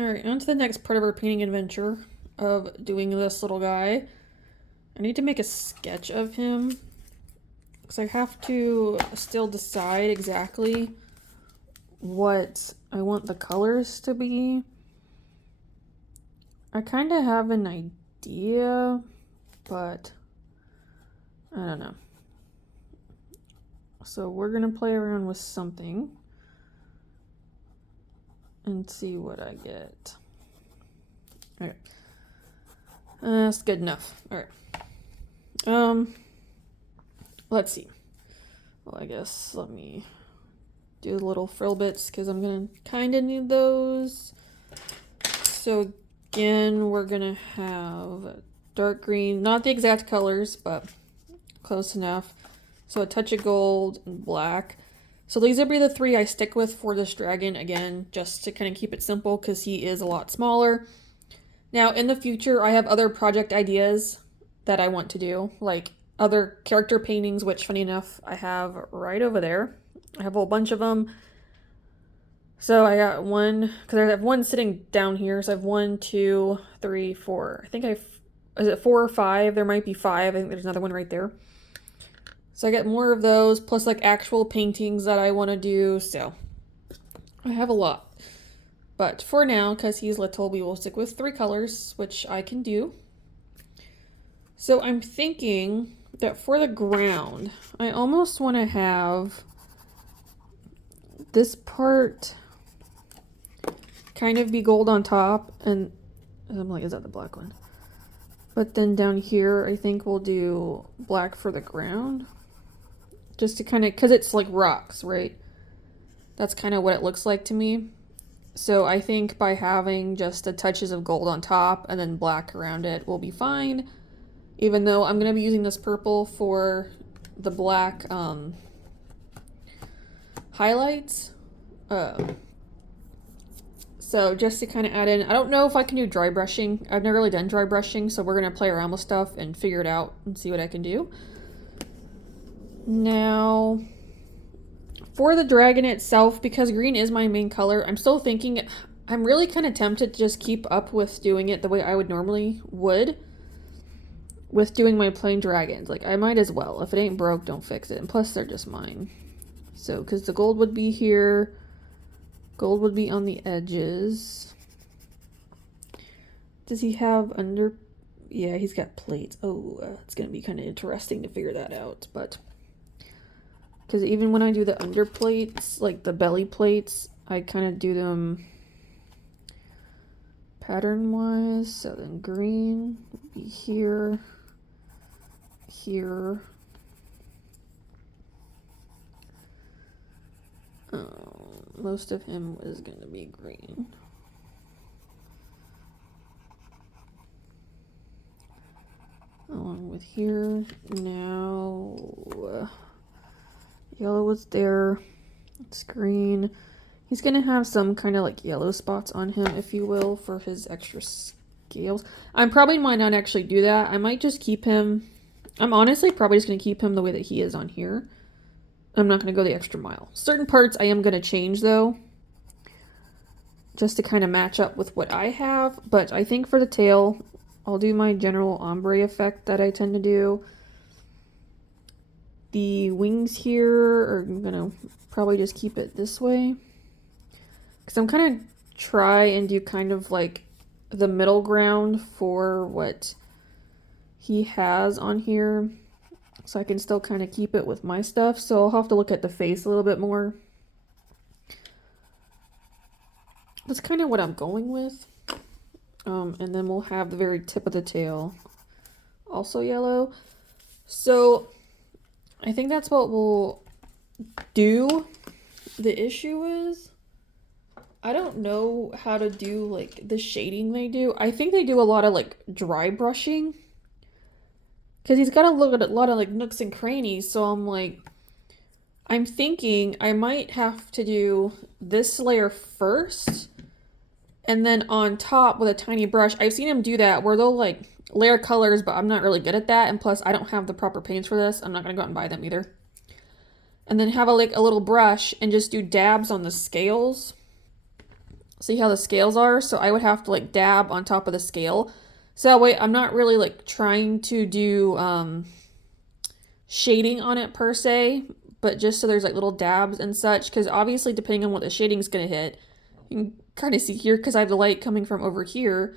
Alright, on to the next part of our painting adventure of doing this little guy. I need to make a sketch of him because I have to still decide exactly what I want the colors to be. I kind of have an idea, but I don't know. So we're going to play around with something and see what I get. Okay. That's good enough. Alright. Let's see. Well, I guess let me do the little frill bits because I'm gonna kind of need those. So again, we're gonna have dark green, not the exact colors, but close enough. So a touch of gold and black. So these will be the three I stick with for this dragon, again, just to kind of keep it simple because he is a lot smaller. Now, in the future, I have other project ideas that I want to do, like other character paintings, which, funny enough, I have right over there. I have a whole bunch of them. So I got one, because I have one sitting down here, so I have 1, 2, 3, 4. I think is it 4 or 5? There might be 5. I think there's another one right there. So I get more of those, plus like actual paintings that I want to do, so I have a lot. But for now, because he's little, we will stick with 3 colors, which I can do. So I'm thinking that for the ground, I almost want to have this part kind of be gold on top, and I'm like, is that the black one? But then down here, I think we'll do black for the ground. Just to kind of, because it's like rocks, right? That's kind of what it looks like to me. So I think by having just the touches of gold on top and then black around it will be fine. Even though I'm going to be using this purple for the black highlights. So just to kind of add in, I don't know if I can do dry brushing. I've never really done dry brushing, so we're going to play around with stuff and figure it out and see what I can do. Now, for the dragon itself, because green is my main color, I'm still thinking, I'm really kind of tempted to just keep up with doing it the way I would normally would with doing my plain dragons. Like, I might as well. If it ain't broke, don't fix it. And plus, they're just mine. So, because the gold would be here. Gold would be on the edges. Does he have under... Yeah, he's got plates. Oh, it's going to be kind of interesting to figure that out. But... because even when I do the under plates, like the belly plates, I kind of do them pattern-wise. So then green would be here, here. Most of him is going to be green. Along with here. Now, yellow was there. It's green. He's going to have some kind of like yellow spots on him, if you will, for his extra scales. I'm probably might not actually do that. I might just keep him. I'm honestly probably just going to keep him the way that he is on here. I'm not going to go the extra mile. Certain parts I am going to change, though, just to kind of match up with what I have. But I think for the tail, I'll do my general ombre effect that I tend to do. The wings here are going to probably just keep it this way. Because I'm kind of try and do kind of like the middle ground for what he has on here. So I can still kind of keep it with my stuff. So I'll have to look at the face a little bit more. That's kind of what I'm going with. And then we'll have the very tip of the tail also yellow. So I think that's what we'll do. The issue is I don't know how to do like the shading they do. I think they do a lot of like dry brushing. Because he's got a lot of like nooks and crannies, so I'm thinking I might have to do this layer first, and then on top with a tiny brush. I've seen him do that where they'll like layer colors, but I'm not really good at that, and plus I don't have the proper paints for this. I'm not going to go out and buy them either. And then have a little brush and just do dabs on the scales. See how the scales are? So I would have to like dab on top of the scale. So that way I'm not really like trying to do shading on it per se, but just so there's like little dabs and such, because obviously depending on what the shading is going to hit, you can kind of see here because I have the light coming from over here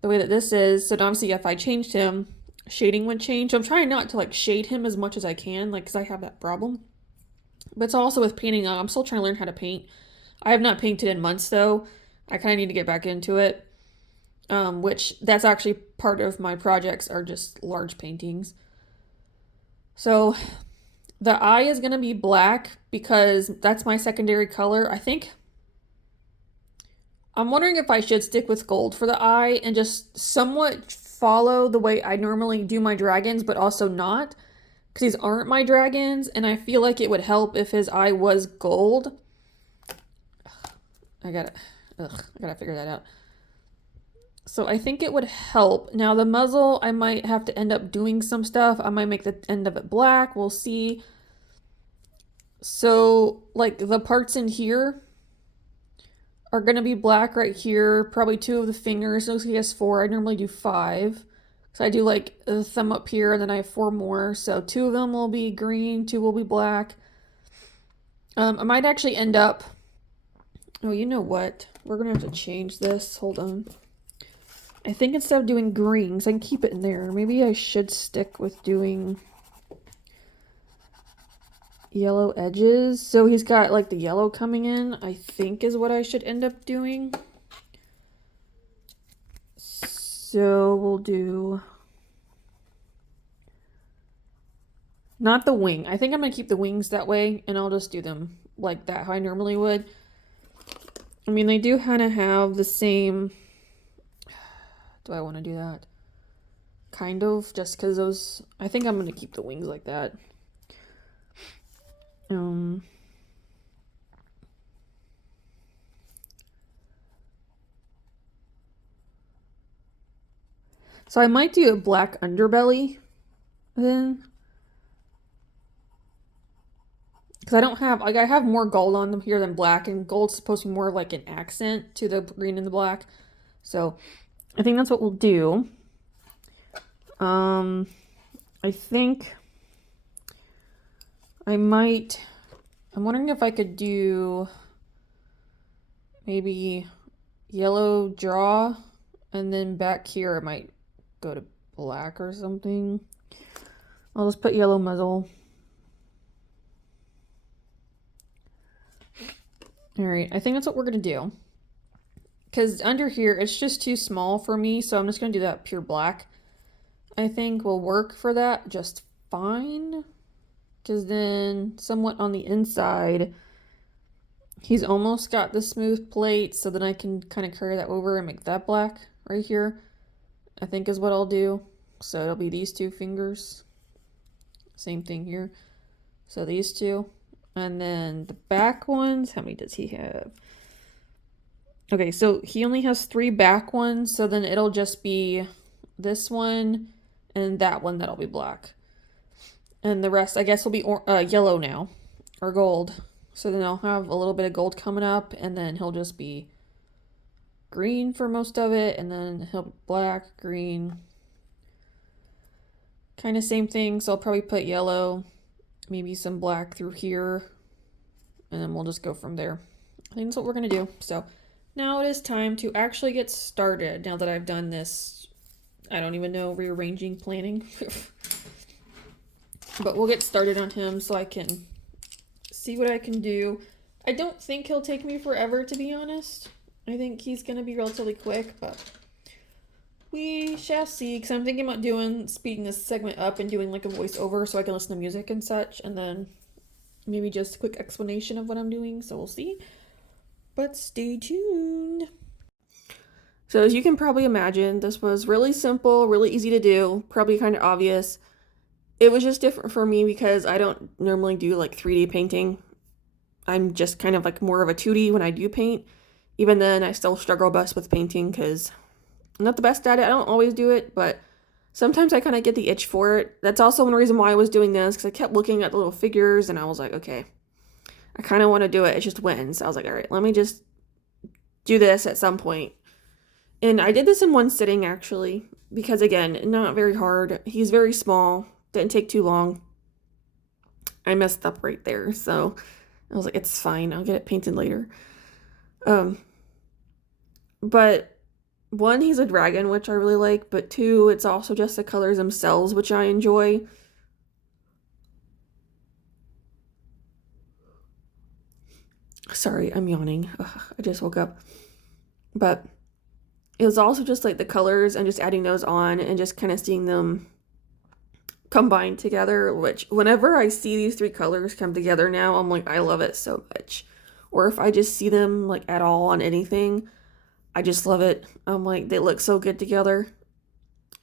the way that this is. So obviously if I changed him, shading would change. So I'm trying not to like shade him as much as I can, like because I have that problem. But it's also with painting, I'm still trying to learn how to paint. I have not painted in months though. I kind of need to get back into it. Which that's actually part of my projects are just large paintings. So the eye is going to be black because that's my secondary color. I think I'm wondering if I should stick with gold for the eye and just somewhat follow the way I normally do my dragons, but also not, because these aren't my dragons, and I feel like it would help if his eye was gold. I gotta figure that out. So I think it would help. Now the muzzle, I might have to end up doing some stuff. I might make the end of it black. We'll see. So like the parts in here are going to be black right here. Probably 2 of the fingers. It looks like he has 4. I normally do 5. So I do like a thumb up here and then I have 4 more. So 2 of them will be green, 2 will be black. I might actually end up... Oh, you know what? We're going to have to change this. Hold on. I think instead of doing greens, I can keep it in there. Maybe I should stick with doing yellow edges. So he's got like the yellow coming in, I think is what I should end up doing. So we'll do... Not the wing. I think I'm going to keep the wings that way, and I'll just do them like that, how I normally would. I mean, they do kind of have the same... Do I want to do that? Kind of, just because those... I think I'm going to keep the wings like that. So I might do a black underbelly then. Because I don't have... Like, I have more gold on them here than black, and gold's supposed to be more like an accent to the green and the black. So... I think that's what we'll do. I think I might... I'm wondering if I could do maybe yellow draw, and then back here I might go to black or something. I'll just put yellow muzzle. Alright, I think that's what we're going to do. Because under here, it's just too small for me, so I'm just going to do that pure black. I think will work for that just fine. Because then, somewhat on the inside, he's almost got the smooth plate, so then I can kind of carry that over and make that black right here. I think is what I'll do. So it'll be these 2 fingers. Same thing here. So these 2. And then the back ones, how many does he have? Okay, so he only has 3 back ones, so then it'll just be this one and that one that'll be black. And the rest, I guess, will be yellow now, or gold. So then I'll have a little bit of gold coming up, and then he'll just be green for most of it, and then he'll be black, green. Kind of same thing, so I'll probably put yellow, maybe some black through here, and then we'll just go from there. I think that's what we're going to do, so... Now it is time to actually get started, now that I've done this, I don't even know, rearranging, planning. But we'll get started on him so I can see what I can do. I don't think he'll take me forever, to be honest. I think he's going to be relatively quick, but we shall see. Because I'm thinking about speeding this segment up and doing like a voiceover so I can listen to music and such. And then maybe just a quick explanation of what I'm doing, so we'll see. But stay tuned. So as you can probably imagine, this was really simple, really easy to do, probably kind of obvious. It was just different for me because I don't normally do like 3D painting. I'm just kind of like more of a 2D when I do paint. Even then, I still struggle best with painting because I'm not the best at it. I don't always do it, but sometimes I kind of get the itch for it. That's also one reason why I was doing this, because I kept looking at the little figures and I was like, okay, I kind of want to do it. It just wins. I was like, all right, let me just do this at some point. And I did this in one sitting, actually, because, again, not very hard. He's very small. Didn't take too long. I messed up right there, so I was like, it's fine. I'll get it painted later. But one, he's a dragon, which I really like, but two, it's also just the colors themselves, which I enjoy. Sorry, I'm yawning. Ugh, I just woke up. But it was also just like the colors and just adding those on and just kind of seeing them combined together, which whenever I see these three colors come together now, I'm like, I love it so much. Or if I just see them like at all on anything, I just love it. I'm like, they look so good together.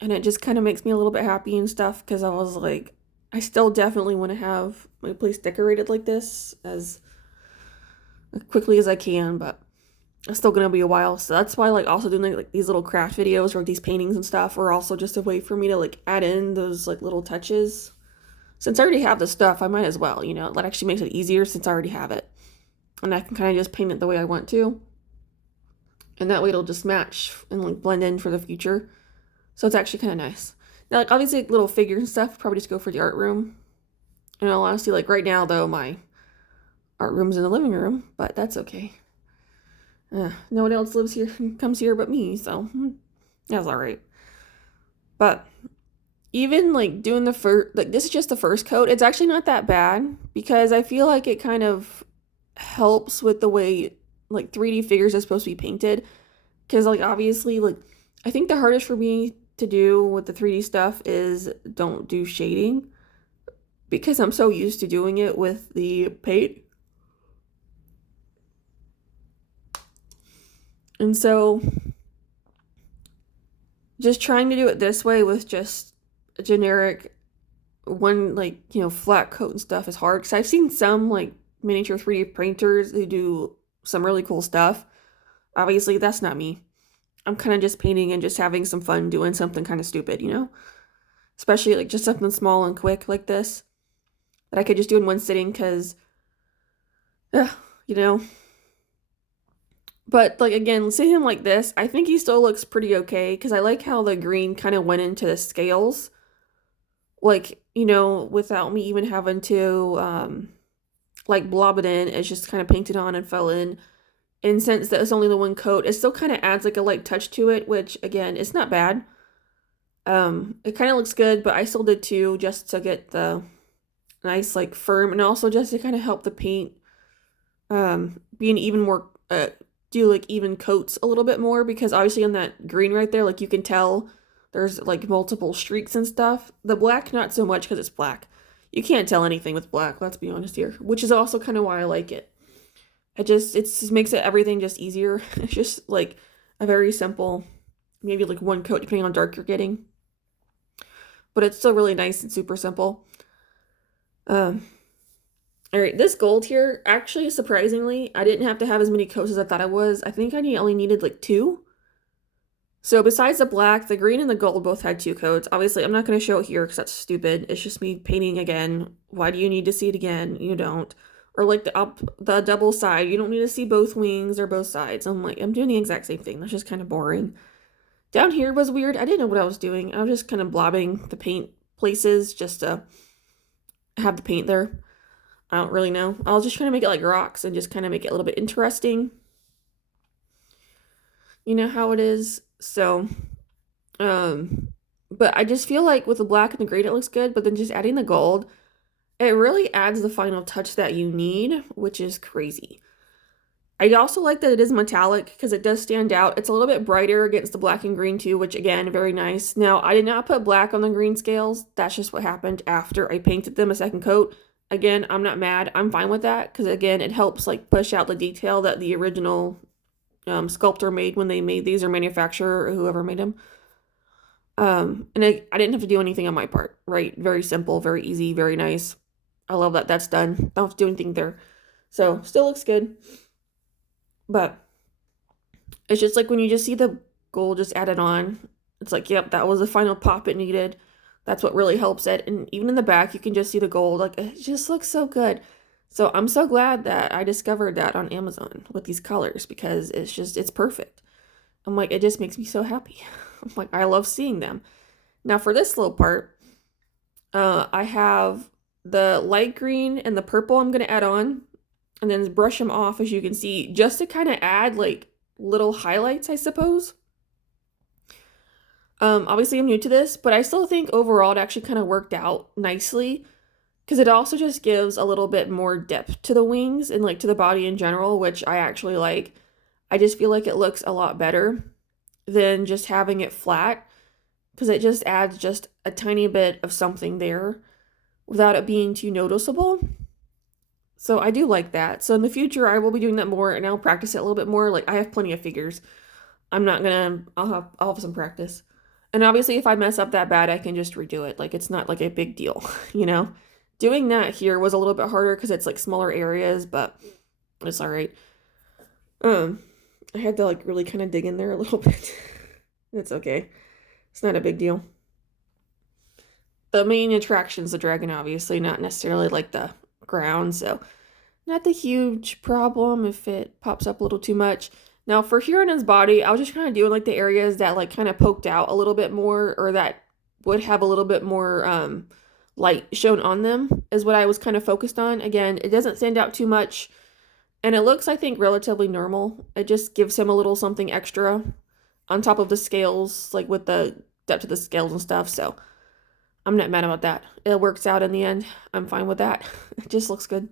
And it just kind of makes me a little bit happy and stuff because I was like, I still definitely want to have my place decorated like this as quickly as I can, but it's still gonna be a while. So that's why like also doing like these little craft videos or these paintings and stuff are also just a way for me to like add in those like little touches. Since I already have the stuff, I might as well, you know, that actually makes it easier since I already have it. And I can kind of just paint it the way I want to. And that way it'll just match and like blend in for the future. So it's actually kind of nice. Now, like obviously like, little figures and stuff probably just go for the art room. And I'll honestly like right now though my art room's in the living room, but that's okay. No one else lives here, comes here but me, so that's all right. But even like doing the first, like this is just the first coat. It's actually not that bad because I feel like it kind of helps with the way like 3D figures are supposed to be painted. Because like obviously like I think the hardest for me to do with the 3D stuff is don't do shading because I'm so used to doing it with the paint. And so just trying to do it this way with just a generic one, like, you know, flat coat and stuff is hard. Because I've seen some, like, miniature 3D printers who do some really cool stuff. Obviously, that's not me. I'm kind of just painting and just having some fun doing something kind of stupid, you know? Especially, like, just something small and quick like this that I could just do in one sitting because, you know. But, like, again, seeing him like this, I think he still looks pretty okay because I like how the green kind of went into the scales. Like, you know, without me even having to, like, blob it in. It's just kind of painted on and fell in. And since that is only the one coat, it still kind of adds, like, a light touch to it, which, again, it's not bad. It kind of looks good, but I still did too, just to get the nice, like, firm, and also just to kind of help the paint, being even more, do like even coats a little bit more because obviously on that green right there, like you can tell there's like multiple streaks and stuff. The black, not so much because it's black. You can't tell anything with black, let's be honest here, which is also kind of why I like it. It just makes it everything just easier. It's just like a very simple, maybe like one coat depending on how dark you're getting. But it's still really nice and super simple. All right, this gold here, actually, surprisingly, I didn't have to have as many coats as I thought I was. I think I only needed like 2. So besides the black, the green and the gold both had 2 coats. Obviously, I'm not going to show it here because that's stupid. It's just me painting again. Why do you need to see it again? You don't. Or like the double side, you don't need to see both wings or both sides. I'm like, I'm doing the exact same thing. That's just kind of boring. Down here was weird. I didn't know what I was doing. I was just kind of blobbing the paint places just to have the paint there. I don't really know. I was just trying to make it like rocks and just kind of make it a little bit interesting. You know how it is. So, but I just feel like with the black and the green it looks good, but then just adding the gold, it really adds the final touch that you need, which is crazy. I also like that it is metallic because it does stand out. It's a little bit brighter against the black and green too, which again, very nice. Now, I did not put black on the green scales. That's just what happened after I painted them a second coat. Again, I'm not mad. I'm fine with that because, again, it helps like push out the detail that the original sculptor made when they made these, or manufacturer, or whoever made them. And I didn't have to do anything on my part, right? Very simple, very easy, very nice. I love that that's done. I don't have to do anything there. So, still looks good. But it's just like when you just see the gold just added on, it's like, yep, that was the final pop it needed. That's what really helps it. And even in the back, you can just see the gold. Like, it just looks so good. So I'm so glad that I discovered that on Amazon with these colors because it's perfect. I'm like, it just makes me so happy. I'm like, I love seeing them. Now for this little part, I have the light green and the purple I'm going to add on and then brush them off, as you can see, just to kind of add like little highlights, I suppose. Obviously I'm new to this, but I still think overall it actually kind of worked out nicely because it also just gives a little bit more depth to the wings and like to the body in general, which I actually like. I just feel like it looks a lot better than just having it flat because it just adds just a tiny bit of something there without it being too noticeable. So I do like that. So in the future, I will be doing that more and I'll practice it a little bit more. Like I have plenty of figures. I'll have some practice. And obviously if I mess up that bad, I can just redo it. Like it's not like a big deal, you know? Doing that here was a little bit harder because it's like smaller areas, but it's all right. I had to like really kind of dig in there a little bit. It's okay. It's not a big deal. The main attraction's the dragon, obviously, not necessarily like the ground, so not the huge problem if it pops up a little too much. Now for Huron's body, I was just kind of doing like the areas that like kind of poked out a little bit more or that would have a little bit more light shown on them is what I was kind of focused on. Again, it doesn't stand out too much and it looks, I think, relatively normal. It just gives him a little something extra on top of the scales, like with the depth of the scales and stuff, so I'm not mad about that. It works out in the end. I'm fine with that. It just looks good.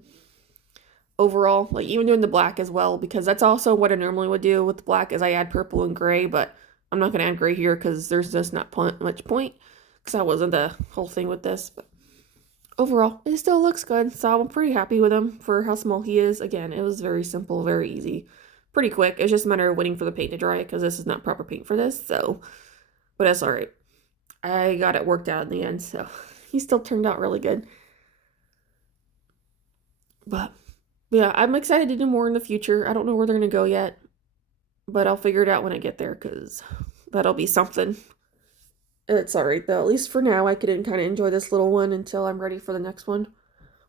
Overall, like even doing the black as well, because that's also what I normally would do with black is I add purple and gray, but I'm not going to add gray here because there's just not much point because that wasn't the whole thing with this. But overall, it still looks good, so I'm pretty happy with him for how small he is. Again, it was very simple, very easy, pretty quick. It's just a matter of waiting for the paint to dry because this is not proper paint for this, so, but that's all right. I got it worked out in the end, so he still turned out really good. But yeah, I'm excited to do more in the future. I don't know where they're going to go yet, but I'll figure it out when I get there because that'll be something. It's alright though. At least for now, I can kind of enjoy this little one until I'm ready for the next one,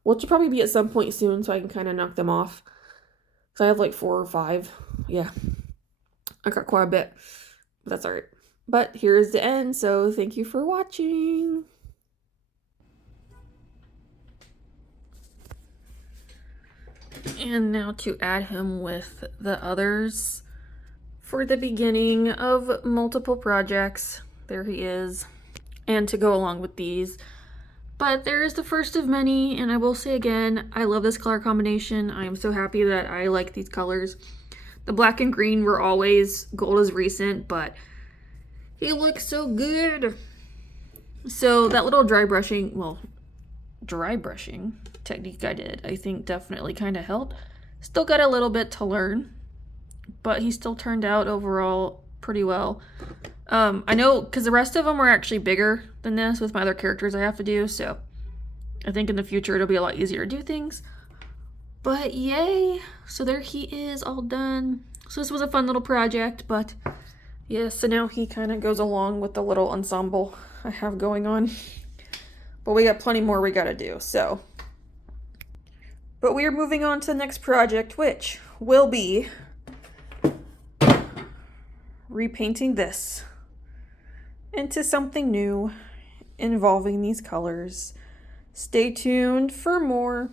which will probably be at some point soon so I can kind of knock them off. So I have like 4 or 5. Yeah, I got quite a bit, but that's alright. But here's the end, so thank you for watching. And now to add him with the others for the beginning of multiple projects. There he is. And to go along with these. But there is the first of many, and I will say again, I love this color combination. I am so happy that I like these colors. The black and green were always, gold is recent, but he looks so good. So that little dry brushing technique I did, I think definitely kind of helped. Still got a little bit to learn, but he still turned out overall pretty well. I know because the rest of them are actually bigger than this with my other characters I have to do, so I think in the future it'll be a lot easier to do things. But yay! So there he is, all done. So this was a fun little project, but yeah, so now he kind of goes along with the little ensemble I have going on. But we got plenty more we gotta do, so. But we are moving on to the next project, which will be repainting this into something new involving these colors. Stay tuned for more.